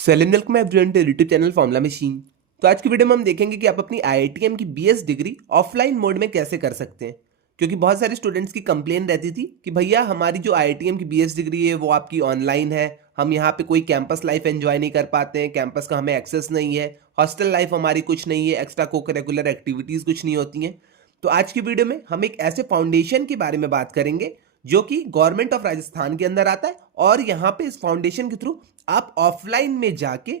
सलाम welcome everyone to YouTube channel formula machine. तो आज की वीडियो में हम देखेंगे कि आप अपनी आईआईटीएम की बीएस डिग्री ऑफलाइन मोड में कैसे कर सकते हैं। क्योंकि बहुत सारे स्टूडेंट्स की कंप्लेन रहती थी कि भैया हमारी जो आईआईटीएम की बीएस डिग्री है वो आपकी ऑनलाइन है, हम यहाँ पे कोई कैंपस लाइफ एंजॉय नहीं कर पाते हैं, कैंपस का हमें एक्सेस नहीं है, हॉस्टल लाइफ हमारी कुछ नहीं है, एक्स्ट्रा को करिकुलर एक्टिविटीज़ कुछ नहीं होती हैं। तो आज की वीडियो में हम एक ऐसे फाउंडेशन के बारे में बात करेंगे जो कि गवर्नमेंट ऑफ राजस्थान के अंदर आता है, और यहाँ पे इस फाउंडेशन के थ्रू आप ऑफलाइन में जाके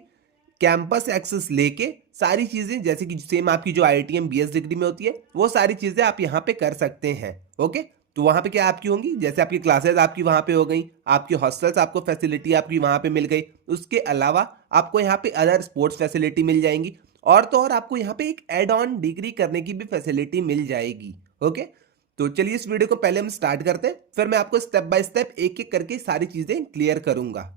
कैंपस एक्सेस लेके सारी चीजें जैसे कि सेम आपकी जो आईआईटीएम बीएस डिग्री में होती है वो सारी चीजें आप यहाँ पे कर सकते हैं। ओके, तो वहां पे क्या आपकी होंगी, जैसे आपकी क्लासेस आपकी वहां पे हो गई, आपकी हॉस्टल्स आपको फैसिलिटी आपकी वहां पे मिल गई, उसके अलावा आपको यहाँ पे अदर स्पोर्ट्स फैसिलिटी मिल जाएंगी, और तो और आपको यहाँ पे एक एड ऑन डिग्री करने की भी फैसिलिटी मिल जाएगी। ओके, तो चलिए इस वीडियो को पहले हम स्टार्ट करते हैं, फिर मैं आपको स्टेप बाय स्टेप एक एक करके सारी चीजें क्लियर करूंगा।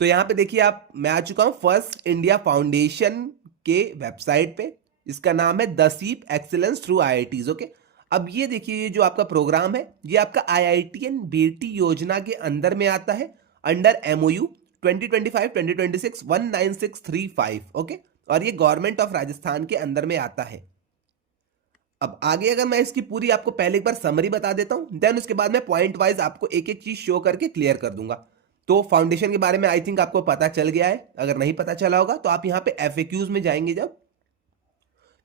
तो यहाँ पे देखिए आप, मैं आ चुका हूँ फर्स्ट इंडिया फाउंडेशन के वेबसाइट पे। इसका नाम है the ship excellence through IITs. Okay, अब ये देखिए ये जो आपका प्रोग्राम है ये आपका आईआईटीएन बेटी योजना के अंदर में आता है, अंडर एमओयू 2025-2026 19635। ओके, और ये गवर्नमेंट ऑफ राजस्थान के अंदर में आता है। अब आगे अगर मैं इसकी पूरी आपको पहले एक बार समरी बता देता हूं, देन उसके बाद मैं पॉइंट वाइज आपको एक एक चीज शो करके क्लियर कर दूंगा। तो फाउंडेशन के बारे में आई थिंक आपको पता चल गया है, अगर नहीं पता चला होगा तो आप यहाँ पे एफएक्यूज में जाएंगे जब,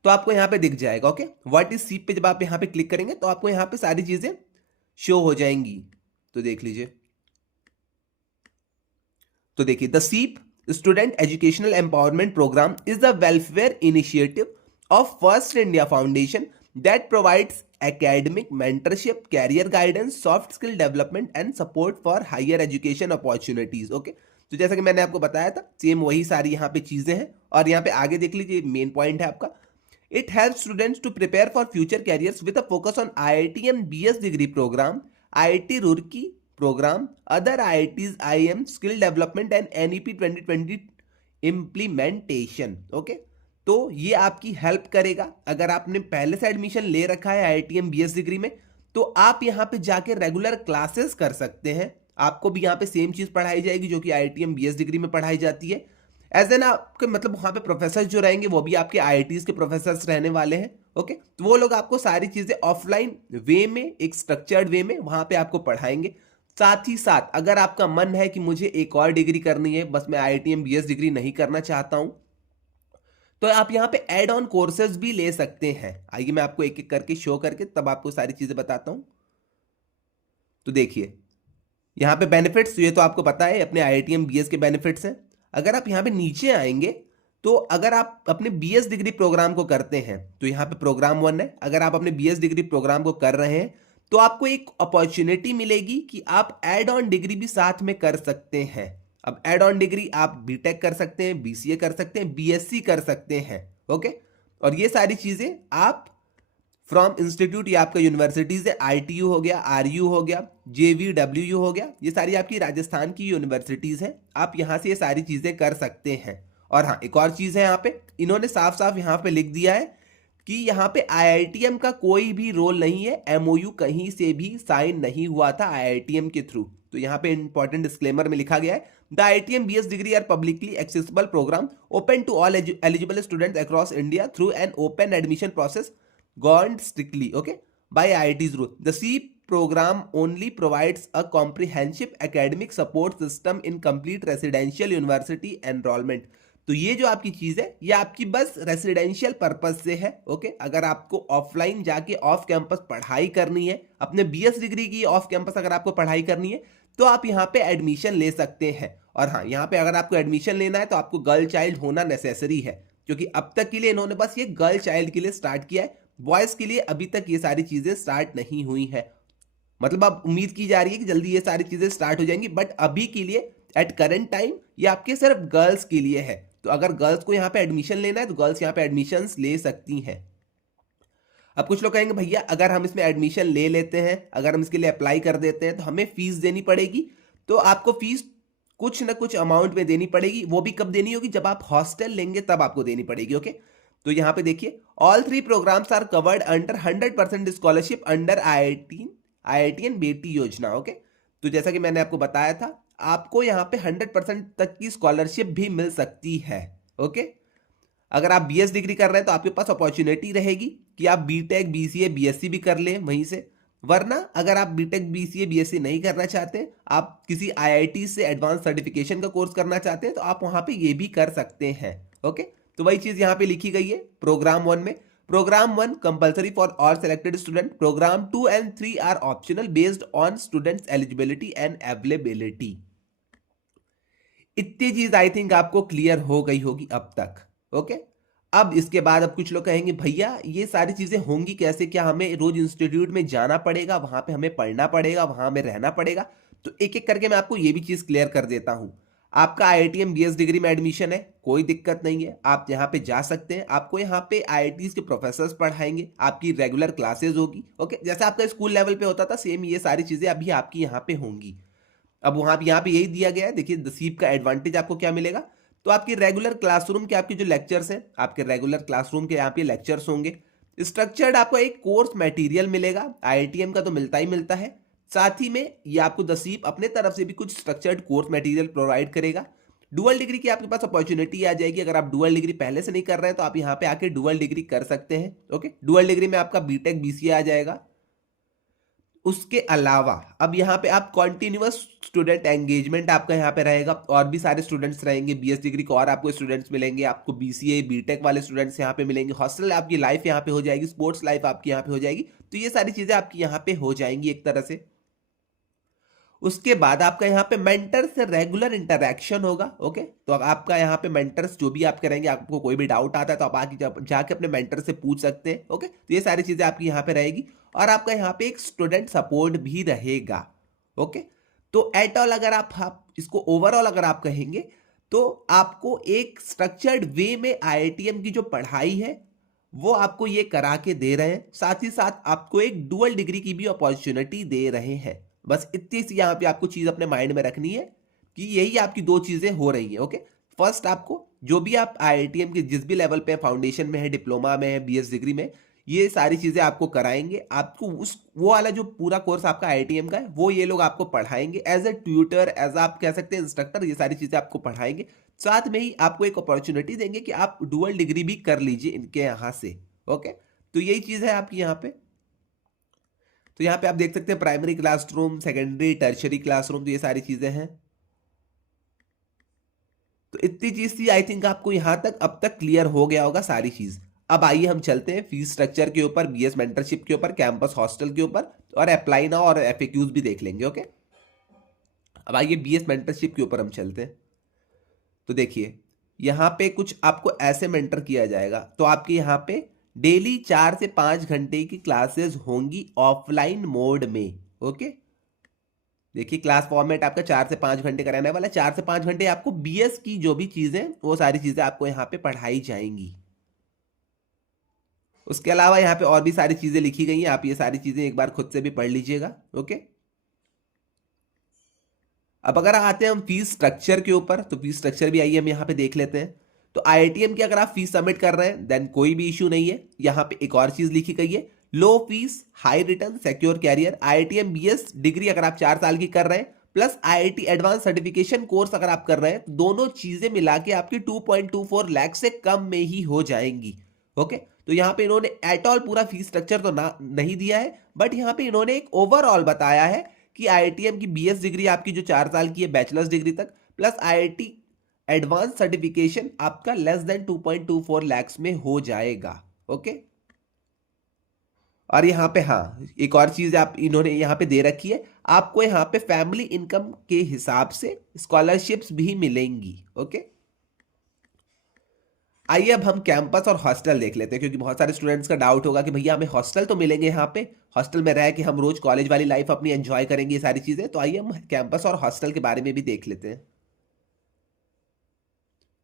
तो आपको यहाँ पे दिख जाएगा। ओके, व्हाट इज सीप पे जब आप यहाँ पे क्लिक करेंगे तो आपको यहाँ पे सारी चीजें शो हो जाएंगी। तो देख लीजिए, तो देखिए the SEEP student educational empowerment programme is the welfare initiative of First India Foundation that provides academic mentorship, career guidance, soft skill development and support for higher education opportunities. Okay, तो जैसा कि मैंने आपको बताया था सेम वही सारी यहाँ पे चीजें हैं, और यहाँ पे आगे देख लीजिए मेन पॉइंट है आपका, it help students to prepare for future careers with a focus on IITM BS degree programme, IIT Roorkee programme, other IITs IIM skill development and NEP 2020 implementation. Okay, तो ये आपकी हेल्प करेगा। अगर आपने पहले से एडमिशन ले रखा है आईआईटीएम बीएस डिग्री में तो आप यहाँ पे जाके रेगुलर क्लासेस कर सकते हैं, आपको भी यहाँ पे सेम चीज पढ़ाई जाएगी जो कि आईआईटीएम बीएस डिग्री में पढ़ाई जाती है। एज एन आपके मतलब वहाँ पे प्रोफेसर जो रहेंगे वो भी आपके आईआईटीज के प्रोफेसर रहने वाले हैं। ओके, तो वो लोग आपको सारी चीजें ऑफलाइन वे में एक स्ट्रक्चर्ड वे में वहाँ पे आपको पढ़ाएंगे। साथ ही साथ अगर आपका मन है कि मुझे एक और डिग्री करनी है, बस मैं आईआईटीएम बीएस डिग्री नहीं करना चाहता हूँ, तो आप यहाँ पे एड ऑन कोर्सेज भी ले सकते हैं। आइए मैं आपको एक एक करके शो करके तब आपको सारी चीजें बताता हूं। तो देखिए यहाँ पे बेनिफिट्स, ये तो आपको पता है अपने आईआईटीएम बीएस के बेनिफिट्स हैं। अगर आप यहाँ पे नीचे आएंगे तो अगर आप अपने बीएस डिग्री प्रोग्राम को करते हैं तो यहाँ पे प्रोग्राम 1 है। अगर आप अपने बीएस डिग्री प्रोग्राम को कर रहे हैं तो आपको एक अपॉर्चुनिटी मिलेगी कि आप एड ऑन डिग्री भी साथ में कर सकते हैं। अब एड ऑन डिग्री आप बीटेक कर सकते हैं, बीसीए कर सकते हैं, बीएससी कर सकते हैं। ओके, और ये सारी चीजें आप फ्रॉम इंस्टीट्यूट, या आपका यूनिवर्सिटीज है, आईटीयू हो गया, आरयू हो गया, जेवीडब्ल्यूयू हो गया, ये सारी आपकी राजस्थान की यूनिवर्सिटीज हैं, आप यहां से ये सारी चीजें कर सकते हैं। और हाँ, एक और चीज है यहाँ पे इन्होंने साफ साफ यहाँ पे लिख दिया है कि यहाँ पे आईआईटीएम का कोई भी रोल नहीं है, एमओयू कहीं से भी साइन नहीं हुआ था आईआईटीएम के थ्रू। तो यहाँ पे इंपॉर्टेंट डिस्क्लेमर में लिखा गया है, the IITM BS degree are publicly accessible programme open to all eligible students across India through an open admission process governed strictly, okay, by IIT's rule. The C program only provides a comprehensive academic support system in complete residential university enrollment. तो ये जो आपकी चीज है ये आपकी बस residential purpose से है। ओके, अगर आपको ऑफलाइन जाके ऑफ कैंपस पढ़ाई करनी है, अपने बीएस डिग्री की ऑफ कैंपस अगर आपको पढ़ाई करनी है तो आप यहाँ पे एडमिशन ले सकते हैं। और हाँ, यहाँ पे अगर आपको एडमिशन लेना है तो आपको गर्ल चाइल्ड होना नेसेसरी है, क्योंकि अब तक के लिए इन्होंने बस ये गर्ल चाइल्ड के लिए स्टार्ट किया है, बॉयज के लिए अभी तक ये सारी चीजें स्टार्ट नहीं हुई है। मतलब अब उम्मीद की जा रही है कि जल्दी ये सारी चीजें स्टार्ट हो जाएंगी, बट अभी के लिए एट करंट टाइम ये आपके सिर्फ गर्ल्स के लिए है। तो अगर गर्ल्स को यहाँ पे एडमिशन लेना है तो गर्ल्स यहाँ पे एडमिशन ले सकती हैं। अब कुछ लोग कहेंगे भैया अगर हम इसमें एडमिशन ले लेते हैं, अगर हम इसके लिए अप्लाई कर देते हैं तो हमें फीस देनी पड़ेगी। तो आपको फीस कुछ ना कुछ अमाउंट में देनी पड़ेगी, वो भी कब देनी होगी, जब आप हॉस्टल लेंगे तब आपको देनी पड़ेगी। ओके, तो यहाँ पे देखिए all 3 programmes are covered under 100% scholarship under IITN बेटी योजना। ओके, तो जैसा कि मैंने आपको बताया था आपको यहाँ पे 100% तक की स्कॉलरशिप भी मिल सकती है। ओके, अगर आप बीएस डिग्री कर रहे हैं तो आपके पास अपॉर्चुनिटी रहेगी कि आप बीटेक, बीसीए, बीएससी भी कर लें वहीं से। वरना अगर आप बीटेक, बीसीए, बीएससी नहीं करना चाहते, आप किसी आईआईटी से एडवांस सर्टिफिकेशन का कोर्स करना चाहते हैं, तो आप वहां पे ये भी कर सकते हैं। ओके, तो वही चीज यहाँ पे लिखी गई है प्रोग्राम 1 में। Programme 1 compulsory for all selected student, programme 2 and 3 are optional based on students eligibility and availability. इतनी चीज आई थिंक आपको क्लियर हो गई होगी अब तक। ओके, अब इसके बाद अब कुछ लोग कहेंगे भैया ये सारी चीजें होंगी कैसे, क्या हमें रोज इंस्टीट्यूट में जाना पड़ेगा, वहां पे हमें पढ़ना पड़ेगा, वहां हमें रहना पड़ेगा? तो एक एक करके मैं आपको ये भी चीज क्लियर कर देता हूं। आपका आईआईटीएम बीएस डिग्री में एडमिशन है, कोई दिक्कत नहीं है, आप यहाँ पे जा सकते हैं। आपको यहाँ पे आईआईटीज के प्रोफेसर्स पढ़ाएंगे, आपकी रेगुलर क्लासेस होगी। ओके, जैसे आपका स्कूल लेवल पे होता था सेम ये सारी चीजें अभी आपकी यहाँ पे होंगी। अब वहां पे यहाँ पे यही दिया गया है। देखिए दसीब का एडवांटेज आपको क्या मिलेगा, तो आपकी रेगुलर क्लासरूम के आपके जो लेक्चर्स हैं, आपके रेगुलर क्लासरूम के यहाँ पे लेक्चर्स होंगे। स्ट्रक्चर्ड आपको एक कोर्स मटेरियल मिलेगा, आईआईटीएम का तो मिलता ही मिलता है। साथ ही में ये आपको दसीब अपने तरफ से भी कुछ स्ट्रक्चर्ड कोर्स मटेरियल प्रोवाइड करेगा। डुअल डिग्री की आपके पास अपॉर्चुनिटी आ जाएगी। अगर आप डुअल डिग्री पहले से नहीं कर रहे हैं तो आप यहाँ पे आके डुअल डिग्री कर सकते हैं। ओके, डुअल डिग्री में आपका बीटेक, बीसीए आ जाएगा। उसके अलावा अब यहाँ पे आप कॉन्टिन्यूअस स्टूडेंट एंगेजमेंट आपका यहाँ पे रहेगा, और भी सारे स्टूडेंट्स रहेंगे बीएस डिग्री को, और आपको स्टूडेंट्स मिलेंगे, आपको बीसीए, बीटेक वाले स्टूडेंट्स यहाँ पे मिलेंगे। हॉस्टल आपकी लाइफ यहाँ पे हो जाएगी, स्पोर्ट्स लाइफ आपकी यहाँ पे हो जाएगी। तो ये सारी चीजें आपकी यहाँ पे हो जाएंगी एक तरह से। उसके बाद आपका यहाँ पे मेंटर से रेगुलर इंटरेक्शन होगा। ओके, तो अब आपका यहाँ पे मेंटर्स जो भी आप करेंगे, आपको कोई भी डाउट आता है तो आप आके जाके अपने मेंटर से पूछ सकते हैं। ओके, तो ये सारी चीजें आपकी यहाँ पे रहेगी, और आपका यहाँ पे एक स्टूडेंट सपोर्ट भी रहेगा। ओके, तो एट ऑल अगर आप इसको ओवरऑल अगर आप कहेंगे तो आपको एक स्ट्रक्चर्ड वे में आईआईटीएम की जो पढ़ाई है वो आपको ये करा के दे रहे हैं। साथ ही साथ आपको एक डुअल डिग्री की भी अपॉर्चुनिटी दे रहे हैं। बस इतनी सी यहाँ पे आपको चीज अपने माइंड में रखनी है कि यही आपकी दो चीजें हो रही हैं। ओके, फर्स्ट आपको जो भी आप आईआईटीएम के जिस भी लेवल पे फाउंडेशन में है, डिप्लोमा में है, बीएस डिग्री में, ये सारी चीजें आपको कराएंगे। आपको उस वो वाला जो पूरा कोर्स आपका आईआईटीएम का है वो ये लोग आपको पढ़ाएंगे एज ए ट्यूटर, एज आप कह सकते हैं इंस्ट्रक्टर, ये सारी चीजें आपको पढ़ाएंगे। साथ में ही आपको एक अपॉर्चुनिटी देंगे कि आप डुअल डिग्री भी कर लीजिए इनके यहाँ से। ओके, तो यही चीज है आपकी यहाँ पे। तो यहाँ पे आप देख सकते हैं primary classroom, secondary, tertiary classroom, तो ये सारी चीजें हैं। तो इतनी चीज थी, आई थिंक आपको यहां तक अब तक क्लियर हो गया होगा सारी चीज। अब आइए हम चलते हैं फीस स्ट्रक्चर के ऊपर, बीएस मेंटरशिप के ऊपर, कैंपस हॉस्टल के ऊपर, और अप्लाई नाउ और एफएक्यूज भी देख लेंगे। ओके, अब आइए बीएस मेंटरशिप के ऊपर हम चलते हैं। तो देखिए यहाँ पे कुछ आपको ऐसे मेंटर किया जाएगा। तो आपके यहाँ पे डेली 4 से 5 घंटे की क्लासेस होंगी ऑफलाइन मोड में। ओके, देखिए क्लास फॉर्मेट आपका 4 से 5 घंटे का रहने वाला है। 4 से 5 घंटे आपको बीएस की जो भी चीजें, वो सारी चीजें आपको यहाँ पे पढ़ाई जाएंगी। उसके अलावा यहाँ पे और भी सारी चीजें लिखी गई हैं, आप ये सारी चीजें एक बार खुद से भी पढ़ लीजिएगा। ओके, अब अगर आते हैं हम फीस स्ट्रक्चर के ऊपर, तो फीस स्ट्रक्चर भी आइए हम यहाँ पे देख लेते हैं। तो आईआईटीएम की अगर आप फीस सबमिट कर रहे हैं देन कोई भी इश्यू नहीं है। यहाँ पे एक और चीज लिखी गई है, low fees high return secure career. IITM BS degree अगर आप 4 साल की कर रहे हैं plus IIT advance certification course अगर आप कर रहे हैं, दोनों चीजें मिला के आपकी 2.24 लाख से कम में ही हो जाएंगी। ओके, तो यहाँ पे इन्होंने एट ऑल पूरा फीस स्ट्रक्चर तो नहीं दिया है, बट यहाँ पे इन्होंने एक ओवरऑल बताया है कि आईआईटीएम की बीएस डिग्री आपकी जो 4 साल की है बैचलर्स डिग्री तक, प्लस आईआईटी एडवांस सर्टिफिकेशन आपका लेस देन 2.24 लाख में हो जाएगा। ओके, और यहाँ पे हाँ एक और चीज आप इन्होंने यहाँ पे दे रखी है, आपको यहाँ पे फैमिली इनकम के हिसाब से स्कॉलरशिप्स भी मिलेंगी। ओके, आइए अब हम कैंपस और हॉस्टल देख लेते हैं, क्योंकि बहुत सारे स्टूडेंट्स का डाउट होगा कि भैया हमें हॉस्टल तो मिलेंगे, यहाँ पे हॉस्टल में रह के हम रोज कॉलेज वाली लाइफ अपनी एंजॉय करेंगे, ये सारी चीजें। तो आइए हम कैंपस और हॉस्टल के बारे में भी देख लेते हैं।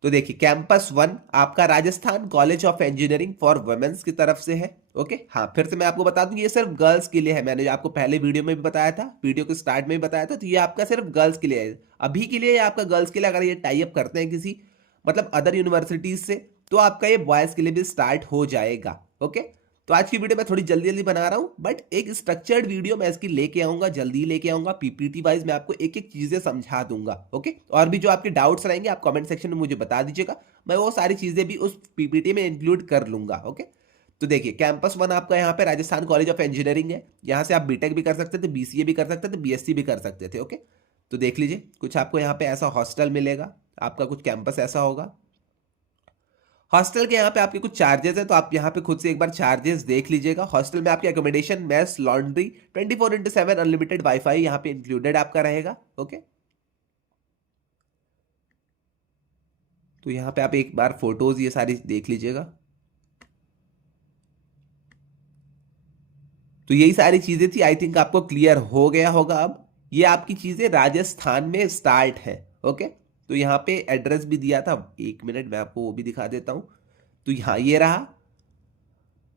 तो देखिए कैंपस 1 आपका Rajasthan college of engineering for womens की तरफ से है। ओके, हाँ फिर से मैं आपको बता दूं ये सिर्फ गर्ल्स के लिए है। मैंने आपको पहले वीडियो में भी बताया था, वीडियो के स्टार्ट में भी बताया था, तो ये आपका सिर्फ गर्ल्स के लिए है अभी के लिए। आपका गर्ल्स के लिए अगर ये टाई अप करते हैं किसी मतलब अदर यूनिवर्सिटीज से, तो आपका ये बॉयज के लिए भी स्टार्ट हो जाएगा। ओके, तो आज की वीडियो मैं थोड़ी जल्दी जल्दी बना रहा हूँ, बट एक स्ट्रक्चर्ड वीडियो मैं इसकी लेके आऊंगा, जल्दी लेके आऊंगा। पीपीटी वाइज मैं आपको एक एक चीजें समझा दूंगा। ओके, और भी जो आपके डाउट्स रहेंगे आप कमेंट सेक्शन में मुझे बता दीजिएगा, मैं वो सारी चीजें भी उस पीपीटी में इंक्लूड कर लूंगा। ओके, तो देखिए कैंपस वन आपका यहाँ पे राजस्थान कॉलेज ऑफ इंजीनियरिंग है। यहाँ से आप बीटेक भी कर सकते थे, बीसीए भी कर सकते थे, बीएससी भी कर सकते थे। ओके, तो देख लीजिए कुछ आपको यहाँ पे ऐसा हॉस्टल मिलेगा, आपका कुछ कैंपस ऐसा होगा। हॉस्टल के यहाँ पे आपके कुछ चार्जेस है, तो आप यहाँ पे खुद से एक बार चार्जेस देख लीजिएगा। हॉस्टल में आपकी accommodation, mess, laundry, 24/7 unlimited wifi यहाँ पे इंक्लूडेड आपका रहेगा। ओके, तो यहाँ पे आप एक बार फोटोज ये सारी देख लीजिएगा। तो यही सारी चीजें थी, आई थिंक आपको क्लियर हो गया होगा। अब ये आपकी चीजें राजस्थान में स्टार्ट है। ओके, तो यहाँ पे एड्रेस भी दिया था, एक मिनट मैं आपको वो भी दिखा देता हूँ। तो यहाँ ये रहा,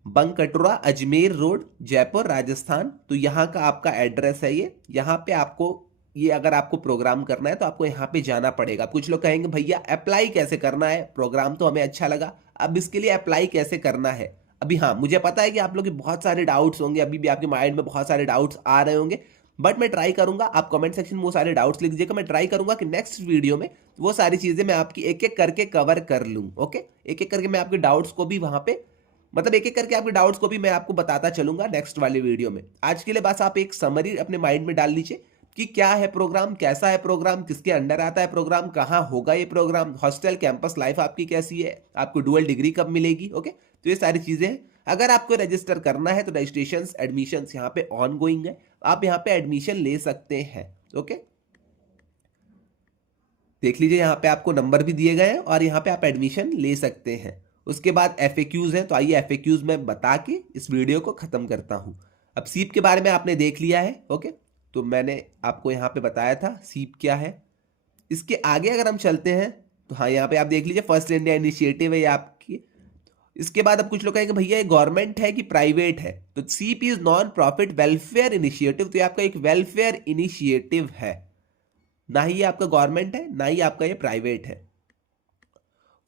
बंकटोरा अजमेर रोड, जयपुर, राजस्थान। तो यहाँ का आपका एड्रेस है ये। यहाँ पे आपको ये अगर आपको प्रोग्राम करना है तो आपको यहाँ पे जाना पड़ेगा। कुछ लोग कहेंगे भैया अप्लाई कैसे करना है, प्रोग्राम तो हमें अच्छा लगा, अब इसके लिए अप्लाई कैसे करना है। अभी हाँ, मुझे पता है कि आप लोग के बहुत सारे डाउट्स होंगे, अभी भी आपके माइंड में बहुत सारे डाउट्स आ रहे होंगे, बट मैं ट्राई करूंगा, आप कमेंट सेक्शन में वो सारे डाउट्स लिख दीजिएगा। मैं ट्राई करूंगा कि नेक्स्ट वीडियो में वो सारी चीजें मैं आपकी एक एक करके कवर कर लूँ। ओके, एक एक करके मैं आपके डाउट्स को भी वहां पे, मतलब एक एक करके आपके डाउट्स को भी मैं आपको बताता चलूंगा नेक्स्ट वाली वीडियो में। आज के लिए बस आप एक समरी अपने माइंड में डाल लीजिए कि क्या है प्रोग्राम, कैसा है प्रोग्राम, किसके अंडर आता है प्रोग्राम, कहाँ होगा ये प्रोग्राम, हॉस्टल कैंपस लाइफ आपकी कैसी है, आपको डुअल डिग्री कब मिलेगी। ओके, तो ये सारी चीजें हैं। अगर आपको रजिस्टर करना है तो रजिस्ट्रेशन एडमिशन यहाँ पे ऑन गोइंग है, आप यहाँ पे एडमिशन ले सकते हैं। ओके, देख लीजिए यहाँ पे आपको नंबर भी दिए गए हैं और यहाँ पे आप एडमिशन ले सकते हैं। उसके बाद एफएक्यूज हैं, तो आइए एफएक्यूज में बता के इस वीडियो को खत्म करता हूँ। अब सीप के बारे में आपने देख लिया है। ओके, तो मैंने आपको यहाँ पे बताया था सीप क्या है। इसके आगे अगर हम चलते हैं तो हाँ, यहाँ पे आप देख लीजिए फर्स्ट इंडिया इनिशिएटिव है ये आपकी। इसके बाद अब कुछ लोग कहेंगे भैया ये गवर्नमेंट है कि प्राइवेट है, तो सीप is non profit welfare initiative. तो ये आपका एक वेलफेयर इनिशिएटिव है, ना ही ये आपका गवर्नमेंट है, ना ही आपका ये प्राइवेट है।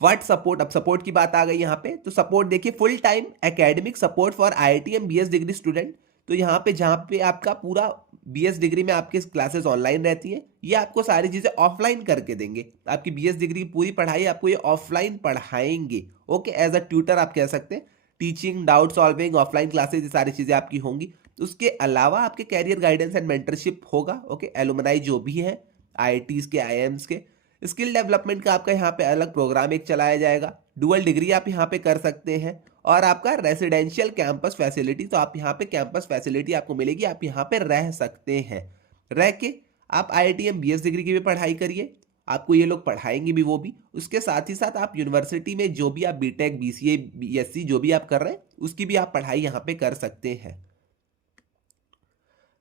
व्हाट सपोर्ट, अब सपोर्ट की बात आ गई यहाँ पे। तो सपोर्ट देखिए, full time academic support for IIT and BS degree student. तो यहाँ पे जहाँ पे आपका पूरा बीएस डिग्री में आपकी क्लासेस ऑनलाइन रहती हैं, ये आपको सारी चीजें ऑफलाइन करके देंगे। आपकी बीएस डिग्री की पूरी पढ़ाई आपको ये ऑफलाइन पढ़ाएंगे। ओके, एज अ ट्यूटर आप कह सकते हैं। Teaching, doubt solving, offline classes, ये सारी चीजें आपकी होंगी। उसके अलावा आपके कैरियर गाइडेंस एंड मेंटरशिप होगा। ओके, एलुमनाई जो भी है आईआईटीज के, आईएम्स के, स्किल डेवलपमेंट का आपका यहाँ पे अलग प्रोग्राम एक चलाया जाएगा। डुअल डिग्री आप यहाँ पे कर सकते हैं। और आपका रेसिडेंशियल कैंपस फैसिलिटी, तो आप यहाँ पे कैंपस फैसिलिटी आपको मिलेगी, आप यहाँ पे रह सकते हैं। रह के आप आईआईटी बीएस डिग्री की भी पढ़ाई करिए, आपको ये लोग पढ़ाएंगे भी वो भी। उसके साथ ही साथ आप यूनिवर्सिटी में जो भी आप बीटेक, बीसीए, बीएससी जो भी आप कर रहे हैं उसकी भी आप पढ़ाई यहाँ पे कर सकते हैं।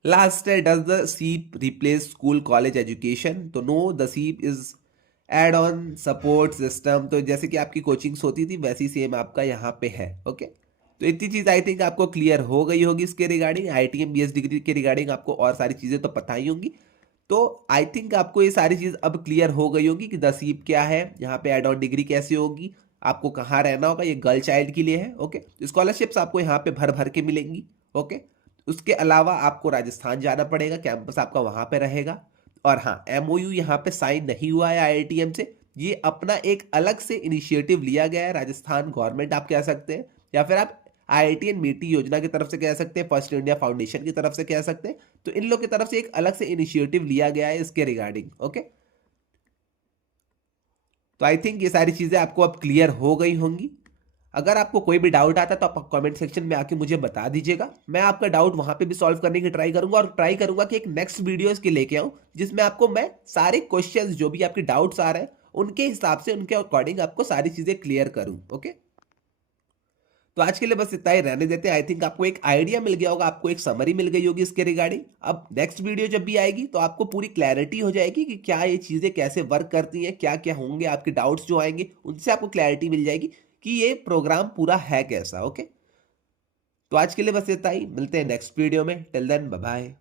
लास्ट है, does the SEEP replace school college education. तो no, the SEEP is add on support system. तो जैसे कि आपकी कोचिंग्स होती थी वैसी सेम आपका यहाँ पे है। ओके, तो इतनी चीज आई थिंक आपको क्लियर हो गई होगी इसके रिगार्डिंग। आईआईटी बीएस डिग्री के रिगार्डिंग आपको और सारी चीजें तो पता ही होंगी। तो आई थिंक आपको ये सारी चीज अब क्लियर हो गई होगी कि द सीप क्या है, यहाँ पे एड ऑन डिग्री कैसे होगी, आपको कहाँ रहना होगा। ये गर्ल चाइल्ड के लिए है। ओके, स्कॉलरशिप्स आपको यहाँ पे भर भर के मिलेंगी। ओके, उसके अलावा आपको राजस्थान जाना पड़ेगा, कैंपस आपका वहां पे रहेगा। और हाँ, एमओयू यहाँ पे साइन नहीं हुआ है आईआईटीएम से, ये अपना एक अलग से इनिशिएटिव लिया गया है राजस्थान गवर्नमेंट आप कह सकते हैं, या फिर आप आईआईटी मीटी योजना की तरफ से कह सकते हैं, फर्स्ट इंडिया फाउंडेशन की तरफ से कह सकते हैं। तो इन लोग की तरफ से एक अलग से इनिशिएटिव लिया गया है इसके रिगार्डिंग। ओके, तो आई थिंक ये सारी चीजें आपको अब क्लियर हो गई होंगी। अगर आपको कोई भी डाउट आता है तो आप कमेंट सेक्शन में आके मुझे बता दीजिएगा, मैं आपका डाउट वहां पे भी सॉल्व करने की ट्राई करूंगा। और ट्राई करूंगा कि एक नेक्स्ट वीडियो इसके लेके आऊं जिसमें आपको मैं सारे क्वेश्चंस जो भी आपके डाउट्स आ रहे हैं उनके हिसाब से, उनके अकॉर्डिंग आपको सारी चीजें क्लियर करूं। ओके, तो आज के लिए बस इतना ही रहने देते हैं। आई थिंक आपको एक आइडिया मिल गया होगा, आपको एक समरी मिल गई होगी इसके रिगार्डिंग। अब नेक्स्ट वीडियो जब भी आएगी तो आपको पूरी क्लैरिटी हो जाएगी कि क्या ये चीजें कैसे वर्क करती हैं, क्या क्या होंगे आपके डाउट्स जो आएंगे उनसे आपको क्लैरिटी मिल जाएगी कि ये प्रोग्राम पूरा है कैसा। ओके, तो आज के लिए बस इतना ही, मिलते हैं नेक्स्ट वीडियो में। Till then bye bye.